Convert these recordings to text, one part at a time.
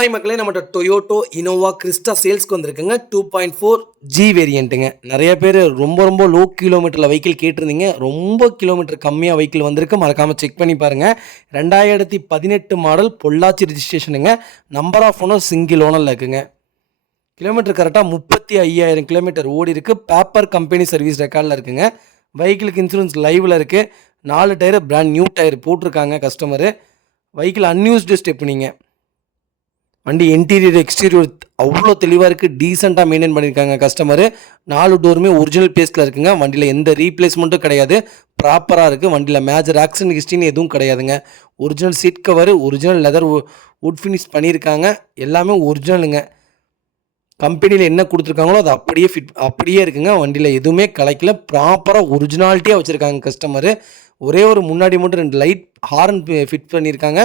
Hi மக்களே, நம்மகிட்ட Toyota Innova Crysta சேல்ஸ்க்கு வந்திருக்குங்க. 2.4G வேரியண்ட்டுங்க. நிறைய பேர் ரொம்ப லோ கிலோமீட்டரில் வெஹிக்கிள் கேட்டிருந்தீங்க. ரொம்ப கிலோமீட்டர் கம்மியாக வெஹிக்கிள் வந்திருக்கு. மறக்காமல் செக் பண்ணி பாருங்கள். 2018 மாடல், பொள்ளாச்சி ரிஜிஸ்ட்ரேஷனுங்க. நம்பர் ஆஃப் ஓனர் சிங்கிள் ஓனரில் இருக்குங்க. கிலோமீட்டர் கரெக்டாக 35,000 கிலோமீட்டர் ஓடி இருக்குது. பேப்பர் கம்பெனி சர்வீஸ் ரெக்கார்டில் இருக்குங்க. வெஹிக்கிளுக்கு இன்சூரன்ஸ் லைவில் இருக்குது. 4 டயர் பிராண்ட் நியூ டயர் போட்டிருக்காங்க கஸ்டமரு. வெஹிக்கிள் அன்யூஸ்டு ஸ்டெப்னிங்க. வண்டி இன்டீரியர் எக்ஸ்டீரியர் அவ்வளோ தெளிவாக இருக்குது. டீசெண்டாக மெயின்டைன் பண்ணியிருக்காங்க கஸ்டமரு. 4 டோருமே ஒரிஜினல் பேஸில் இருக்குங்க. வண்டியில் எந்த ரீப்ளேஸ்மெண்ட்டும் கிடையாது. ப்ராப்பராக இருக்குது. வண்டியில் மேஜர் ஆக்சிடென்ட் ஹிஸ்ட்ரின்னு எதுவும் கிடையாதுங்க. Original seat cover, original leather wood finish பண்ணியிருக்காங்க. எல்லாமே ஒரிஜினலுங்க. கம்பெனியில் என்ன கொடுத்துருக்காங்களோ அது அப்படியே இருக்குங்க. வண்டியில் எதுவுமே கலைக்கல. ப்ராப்பராக ஒரிஜினாலிட்டியாக வச்சுருக்காங்க கஸ்டமரு. ஒரே ஒரு முன்னாடி மட்டும் 2 லைட் ஹார்ன் ஃபிட் பண்ணியிருக்காங்க.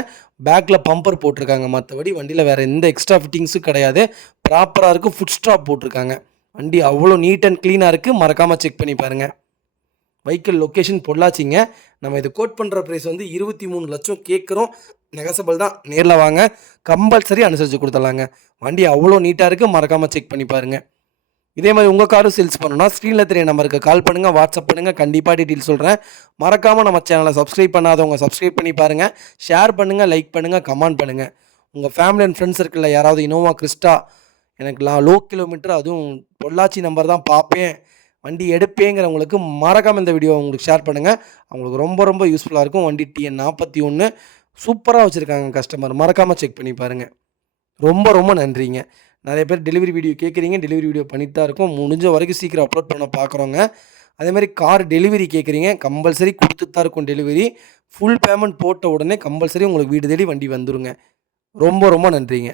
பேக்கில் பம்பர் போட்டிருக்காங்க. மற்றபடி வண்டியில் வேறு எந்த எக்ஸ்ட்ரா ஃபிட்டிங்ஸும் கிடையாது. ப்ராப்பராக இருக்குது. ஃபுட் ஸ்டாப் போட்டிருக்காங்க. வண்டி அவ்வளோ நீட் அண்ட் க்ளீனாக இருக்குது. மறக்காமல் செக் பண்ணி பாருங்கள். வெஹிக்கிள் லொக்கேஷன் பொள்ளாச்சிங்க. நம்ம இது கோட் பண்ணுற ப்ரைஸ் வந்து 23 லட்சம் கேட்குறோம். நெகசபிள் தான். நேரில் வாங்க, கம்பல்சரி அனுசரித்து கொடுத்துடலாங்க. வண்டி அவ்வளோ நீட்டாக இருக்குது. மறக்காமல் செக் பண்ணி பாருங்கள். இதே மாதிரி உங்கள் காரும் சேல்ஸ் பண்ணணும்னா ஸ்க்ரீனில் தெரிய நம்பருக்கு கால் பண்ணுங்கள், வாட்ஸ்அப் பண்ணுங்கள். கண்டிப்பாக டீட்டெயில் சொல்கிறேன். மறக்காமல் நம்ம சேனலை சப்ஸ்கிரைப் பண்ணாதவங்க சப்ஸ்கிரைப் பண்ணி பாருங்கள். ஷேர் பண்ணுங்கள், லைக் பண்ணுங்கள், கமெண்ட் பண்ணுங்கள். உங்கள் ஃபேமிலி அண்ட் ஃப்ரெண்ட்ஸ் சர்க்கிளில் யாராவது இனோவா கிறிஸ்டா எனக்கு லோ கிலோமீட்டர், அதுவும் பொள்ளாச்சி நம்பர் தான் பார்ப்பேன், வண்டி எடுப்பேங்கிறவங்களுக்கு மறக்காமல் இந்த வீடியோ உங்களுக்கு ஷேர் பண்ணுங்கள். அவங்களுக்கு ரொம்ப யூஸ்ஃபுல்லாக இருக்கும். வண்டி TN 41 சூப்பராக வச்சுருக்காங்க கஸ்டமர். மறக்காமல் செக் பண்ணி பாருங்கள். ரொம்ப நன்றிங்க. நிறைய பேர் டெலிவரி வீடியோ கேட்குறீங்க. டெலிவரி வீடியோ பண்ணிட்டு தான் இருக்கோம். முடிஞ்ச வரைக்கும் சீக்கிரம் அப்லோட் பண்ண பார்க்குறோங்க. அதேமாதிரி கார் டெலிவரி கேட்குறீங்க. கம்பல்சரி கொடுத்துட்டு தான் இருக்கும் டெலிவரி. ஃபுல் பேமெண்ட் போட்ட உடனே கம்பல்சரி உங்களுக்கு வீடு தேடி வண்டி வந்துருங்க. ரொம்ப நன்றிங்க.